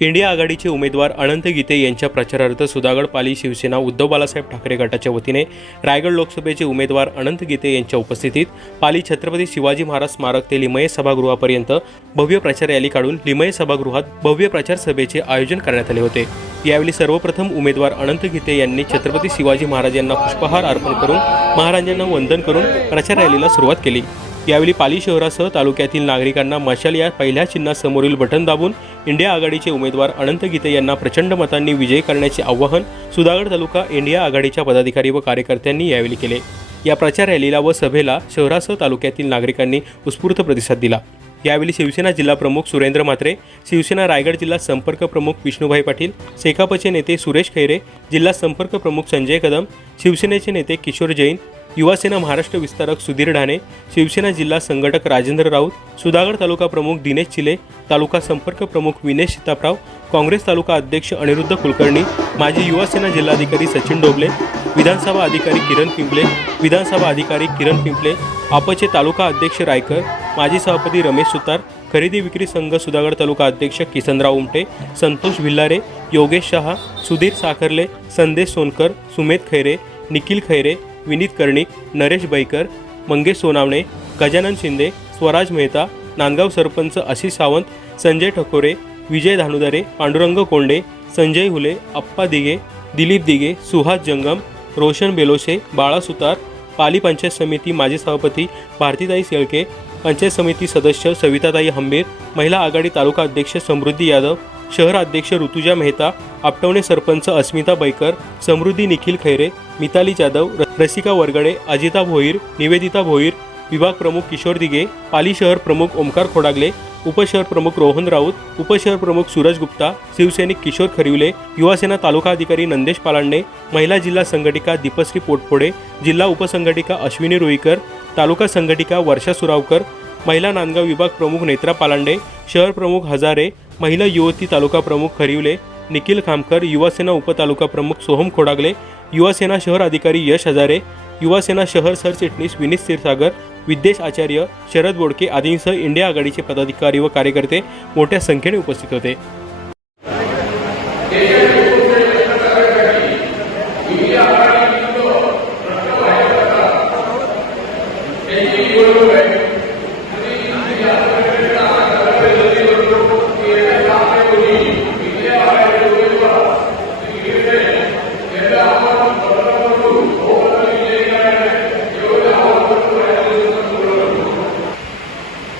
India आघाडीचे उमेदवार अनंत गीते यांच्या प्रचारार्थ सुधागड पाली शिवसेना उद्धव बालासाहेब ठाकरे गटाच्या वतीने रायगड लोकसभेचे उमेदवार अनंत गीते यांच्या उपस्थितीत पाली छत्रपती शिवाजी महाराज स्मारक ते लिमये सभागृहापर्यंत भव्य प्रचार रॅली काढून लिमये सभागृहात भव्य प्रचार सभेचे आयोजन करण्यात आले होते. यावेळी सर्वप्रथम उमेदवार अनंत गीते यांनी छत्रपती शिवाजी महाराज यांना पुष्पहार अर्पण करून महाराजांना वंदन करून प्रचार रॅलीला सुरुवात केली. यावेळी पाली शहरासह तालुक्यातील नागरिकांना मशाल या पहिल्या चिन्हासमोरील बटन दाबून इंडिया आघाडीचे उमेदवार अनंत गीते यांना प्रचंड मतांनी विजयी करण्याचे आवाहन सुधागड तालुका इंडिया आघाडीच्या पदाधिकारी व कार्यकर्त्यांनी यावेळी केले. या प्रचार रॅलीला व सभेला शहरासह तालुक्यातील नागरिकांनी उत्स्फूर्त प्रतिसाद दिला. यावेळी शिवसेना जिल्हा प्रमुख सुरेंद्र म्हात्रे शिवसेना रायगड जिल्हा संपर्क प्रमुख विष्णुभाई पाटील सेकापचे नेते सुरेश खैरे जिल्हा संपर्क प्रमुख संजय कदम शिवसेनेचे नेते किशोर जैन युवासेना महाराष्ट्र विस्तारक सुधीर ढाणे शिवसेना जिल्हा संघटक राजेंद्र राऊत सुधागड तालुका प्रमुख दिनेश चिले तालुका संपर्क प्रमुख विनेश सीतापराव काँग्रेस तालुका अध्यक्ष अनिरुद्ध कुलकर्णी माजी युवासेना जिल्हाधिकारी सचिन डोबले विधानसभा अधिकारी किरण पिंपले विधानसभा अधिकारी किरण पिंपले आपचे तालुका अध्यक्ष रायकर माजी सभापती रमेश सुतार खरेदी विक्री संघ सुधागड तालुका अध्यक्ष किसनराव उमटे संतोष भिल्लारे योगेश शहा सुधीर साखरले संदेश सोनकर सुमेध खैरे निखिल खैरे विनीत कर्णिक नरेश बैकर मंगेश सोनावणे गजानन शिंदे स्वराज मेहता नांदगाव सरपंच आशिष सावंत संजय ठकोरे विजय धानुदारे पांडुरंग कोंडे संजय हुले अप्पा दिगे दिलीप दिगे सुहास जंगम रोशन बेलोशे बाळा सुतार पाली पंचायत समिती माजी सभापती भारतीताई शेळके पंचायत समिती सदस्य सविताताई हंबीर महिला आघाडी तालुका अध्यक्ष समृद्धी यादव शहर अध्यक्ष ऋतुजा मेहता आपटवणे सरपंच अस्मिता बैकर समृद्धी निखिल खैरे मिताली जाधव र- रसिका वरगडे अजिता भोईर निवेदिता भोईर विभाग प्रमुख किशोर दिगे पाली शहर प्रमुख ओमकार खोडागले उपशहर प्रमुख रोहन राऊत उपशहर प्रमुख सूरज गुप्ता शिवसैनिक किशोर खरिवले युवासेना तालुका अधिकारी नंदेश पालांडे महिला जिल्हा संघटिका दीपश्री पोटफोडे जिल्हा उपसंघटिका अश्विनी रुईकर तालुका संघटिका वर्षा सुरावकर महिला नांदगाव विभाग प्रमुख नेत्रा पालांडे शहर प्रमुख हजारे महिला युवती तालुका प्रमुख खरिवले निखिल खामकर युवासेना उपतालुका प्रमुख सोहम खोडागले युवासेना शहर अधिकारी यश हजारे युवासेना शहर सरचिटणीस विनीत क्षीरसागर विद्येश आचार्य शरद बोडके आदींसह इंडिया आघाडीचे पदाधिकारी व कार्यकर्ते मोठ्या संख्येने उपस्थित होते.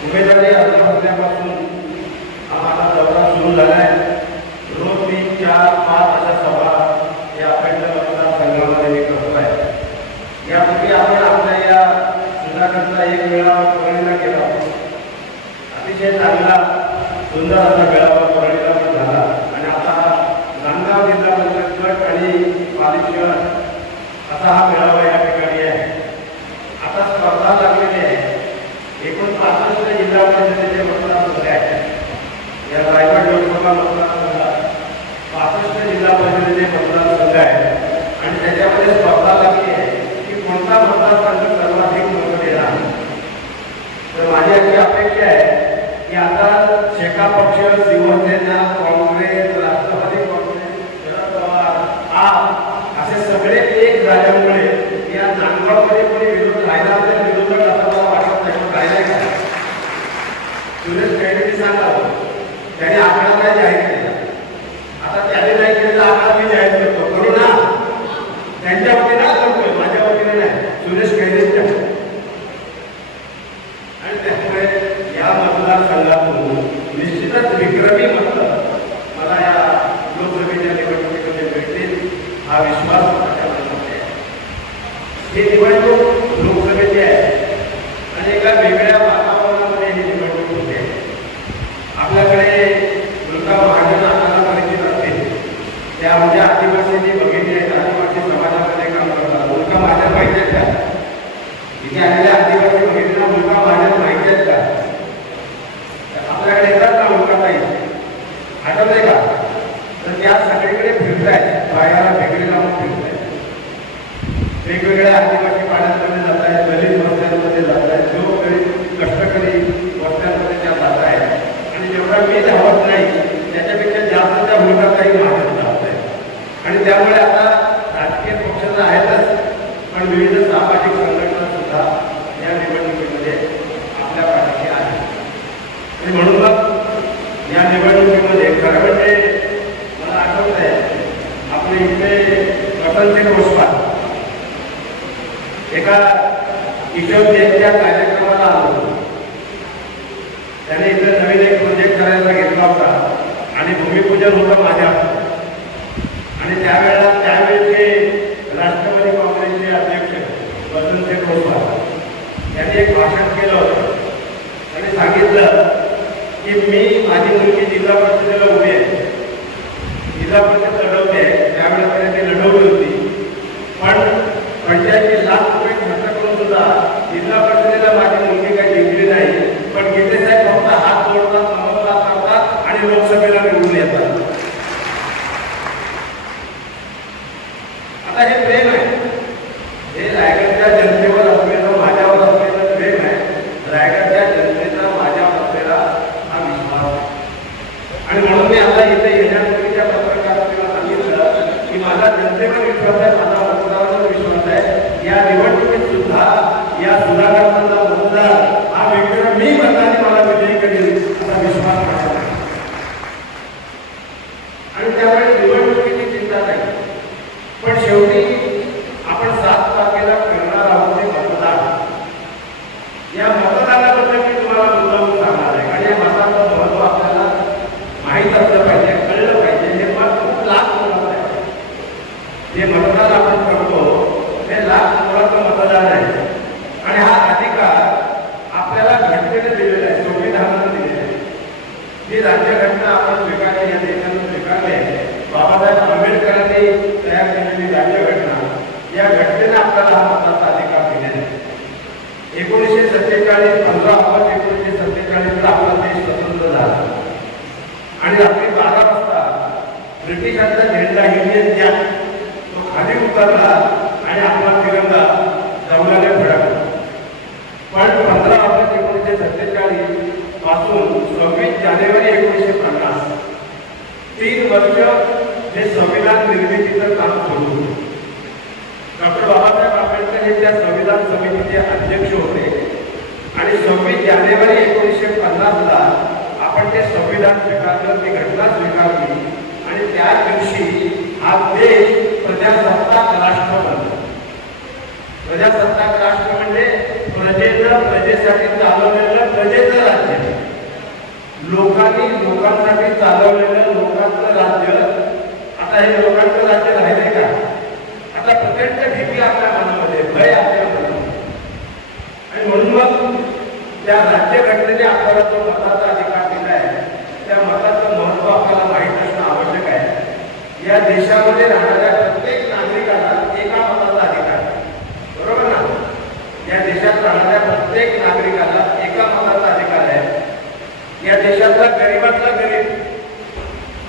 उमेदवारी अर्ज भरण्यापासून हा माझा दौरा सुरू झाला आहे रोज तीन चार पाच अशा सभा या अखंड मतदारसंघामध्ये मी करतो आहे यापूर्वी आपण आपल्या या सुधाकरता एक मेळावा परळीला केला अतिशय चांगला सुंदर असा मेळावा परळीला पण झाला आणि आता हा नांदगाव जिल्हा परिषद गट आणि असा हा मेळावा या ठिकाणी आहे? आता स्पर्धा लागलेली आहे. एकूण पासष्ट जिल्हा परिषदेचे मतदारसंघ आहेत या रायगड लोकसभा मतदारसंघात पासष्ट जिल्हा परिषदेचे मतदारसंघ आहेत आणि त्याच्यामध्ये स्पर्धा लागली आहे की कोणता मतदारसंघ सर्वाधिक मतं देणार तर माझी अशी अपेक्षा आहे की आता शेका पक्ष शिवसेना काँग्रेस राष्ट्रवादी काँग्रेस शरद पवार आप असे सगळे एक झाल्यामुळे या नांदगावमध्ये कोणी विरोध राहिला तर विरोधक असं मला वाटत नाही पण राहिलाय का सुरेश खेडेने सांगा. त्याने आकडा नाही जाहीर केला? आता त्याने नाही केलेला आकडा मी जाहीर करतो. करू ना? त्यांच्या वतीने करतोय माझ्या वतीने नाही. सुरेश खेडेच्या आणि त्यामुळे या मतदारसंघातून निश्चितच विक्रमी मतदार मला या लोकसभेच्या निवडणुकीमध्ये भेटतील हा विश्वास माझ्या मनामध्ये आहे ही निवडणूक लोकसभेची आहे आणि एका वेगळ्या वातावरणामध्ये ही निवडणूक होते आपल्याकडे मुलगा महाजन आपल्याला परिचित असतील त्या म्हणजे आदिवासींनी बघितले आहेत आदिवासी समाजामध्ये काम करतात मुलगा महाजन माहिती आहेत का इथे आलेल्या आदिवासी बघितलेला मुलगा महाजन माहिती आहेत का आपल्याकडे येतात ना मुलगा ताई आठवतंय का तर त्या सगळीकडे फिरतायत बाहेर वेगळे लावून फिरतायत वेगवेगळ्या आदिवासी पाड्यांमध्ये जात आहेत दलित वस्त्यांमध्ये जात आहेत लोककरी कष्टकरी वस्त्यांमध्ये त्या जात आहेत आणि जेवढा मी धावत नाही त्याच्यापेक्षा जास्त त्यामुळे आता राजकीय पक्ष तर आहेतच पण विविध सामाजिक संघटना सुद्धा या निवडणुकीमध्ये आपल्या पाठीशी आहेत आणि म्हणून मग या निवडणुकीमध्ये खरं म्हणजे मला आठवत आहे आपले इथले वसंतसिंग गोस्वाल एका किशोर जयंतीच्या कार्यक्रमाला आलो होतो. त्याने इथं नवीन एक प्रोजेक्ट करायला घेतला होता आणि भूमिपूजन होतं माझ्या हातात. आणि त्यावेळेला त्यावेळेचे राष्ट्रवादी काँग्रेसचे अध्यक्ष वसंतसिंग गोस्वाल एक भाषण केलं. होतं त्यांनी सांगितलं की मी माझी मुलगी जिल्हा परिषदेला उभी आहे. जिल्हा परिषद लढवते. आहे त्यावेळेस ती लढवली होती पण पंच्याऐंशी लाख रुपये खर्च करून सुद्धा जिल्हा परिषदेला माझी मुलगी काही जिंकली नाही पण गीते साहेब फक्त हात जोडतात नमस्कार करतात आणि लोकसभेला निवडून येतात आता हे प्रेम आहे हे रायगडच्या जनतेवर असलेलं माझ्यावर असलेलं प्रेम आहे रायगडच्या जनतेचा माझ्यावर असलेला हा विश्वास आहे आणि म्हणून मी आता इथे येण्यापूर्वीच्या पत्रकारांना सांगितलं की माझा जनतेवर विश्वास आहे माझा मतदारावर विश्वास आहे या निवडणुकीत सुद्धा या सुधाकरांचा मतदार हा व्यक्तीला मी मताने मला विजयी करेल असा विश्वास माझा आहे. आणि त्यामुळे निवडणुकीची चिंता नाही पण शेवटी आपण सात तारखेला करणार आहोत ते मतदान या मतदानाबद्दल मी तुम्हाला मुद्दाम सांगणार आहे आणि या मताचं महत्त्व आपल्याला माहीत असलं पाहिजे कळलं पाहिजे हे मत खूप लाख मुलाचं आहे जे मतदान आपण करतो हे लाख मुलाचं मतदान आहे आणि हा अधिकार आपल्याला घटनेने दिलेला आहे संविधानानं दिलेला आहे जी राज्यघटना आपण स्वीकारली या देशानं स्वीकारले बाबासाहेब आंबेडकरांनी तयार केलेली राज्यघटना या घटनेने आपल्याला हा मताचा अधिकार दिलेला आहे. एकोणीसशे सत्तेचाळीस पंधरा ऑगस्ट एकोणीसशे सत्तेचाळीसला आपला देश स्वतंत्र झाला. आणि रात्री बारा वाजता ब्रिटिशांचा झेंडा इंडियन जॅक तो खाली उतरला आणि आपला तिरंगा जवळाने फडकला पण पंधरा ऑगस्ट एकोणीसशे सत्तेचाळीसपासून सव्वीस जानेवारी एकोणीसशे पन्नास तीन वर्ष हे संविधान निर्मितीचं काम सुरू होतं. डॉक्टर बाबासाहेब आंबेडकर हे त्या संविधान समितीचे अध्यक्ष होते. आणि सव्वीस जानेवारी एकोणीसशे पन्नासला आपण ते संविधान स्वीकारलं ती घटना स्वीकारली. आणि त्या दिवशी हा देश प्रजासत्ताक राष्ट्र बनला. प्रजासत्ताक राष्ट्र म्हणजे प्रजेचं प्रजेसाठी चालवलेलं प्रजेचं राज्य लोकांनी लोकांसाठी चालवलेलं लोकांचं राज्य आता हे लोकांचं राज्य राहिले का आता प्रचंड भीती आपल्या मनामध्ये भय आपल्या मनामध्ये आणि म्हणून मग त्या राज्यघटनेने आपल्याला जो मताचा अधिकार दिला आहे त्या मताचं महत्त्व आपल्याला माहीत असणं आवश्यक आहे या देशामध्ये राहणाऱ्या प्रत्येक नागरिकाला एका मताचा अधिकार आहे. बरोबर ना? या देशात राहणाऱ्या प्रत्येक नागरिकाला एका मताचा अधिकार आहे. या देशातला गरीबातला गरीब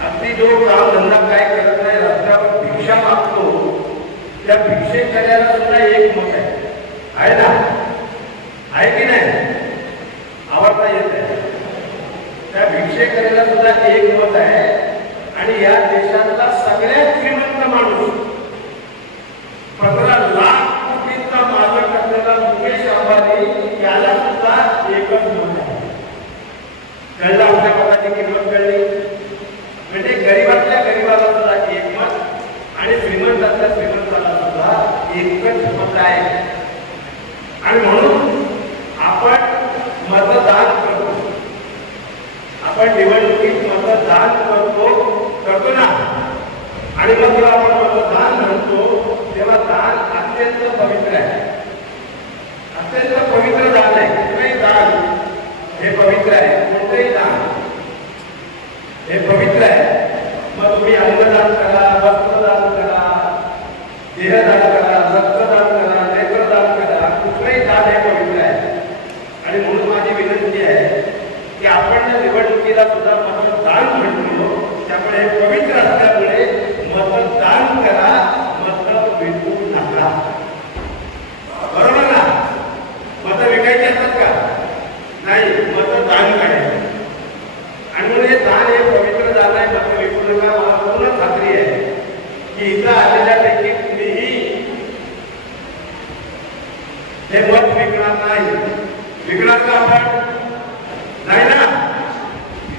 अगदी जो काम धंदा काय करत नाही रस्त्यावर भिक्षा मागतो त्या भिक्षे करायला सुद्धा एक मत आहे ना आहे की नाही आवडता येत आहे त्या भिक्षे करायला सुद्धा एक मत आहे आणि या देशातला सगळ्यात श्रीमंत माणूस पंधरा लाख कोटींचा मालक असलेला मुकेश त्याला सुद्धा एकच मत आहे. त्याला आपल्या मताची किंमत कळली? म्हणजे गरीबातल्या गरीबाला सुद्धा एक मत आणि श्रीमंतातल्या श्रीमंताला सुद्धा एकच मत आहे. आणि म्हणून आपण मतदान करतो आपण निवडणुकीत मतदान करतो करतो ना. आणि मग जेव्हा आपण मतदान म्हणतो तेव्हा दान अत्यंत पवित्र आहे अत्यंत पवित्र दान आहे कुठलंही दान हे पवित्र आहे कोणतंही दान हे पवित्र आहे मग तुम्ही करा वस्त्रदान करा देहदान करा रक्तदान करा नेत्रदान करा कुठलंही दान हे पवित्र आहे. आणि म्हणून माझी विनंती आहे की आपण निवडणुकीला सुद्धा मतदान म्हणतो त्यामुळे हे पवित्र असल्यामुळे मतदान करा मत विकू नका बरोबर ना मत विकायची असतात का नाही मतदान करायचं आणि म्हणून हे दान हे पवित्र दान आहे मत विकू नका मला पूर्ण खात्री आहे की इथं आलेल्यापैकी कुणीही हे मत विकणार नाही विकणार का आपण नाही ना इथे आलेला कुणीही मतदान विकणार नाही मत विकणार नाही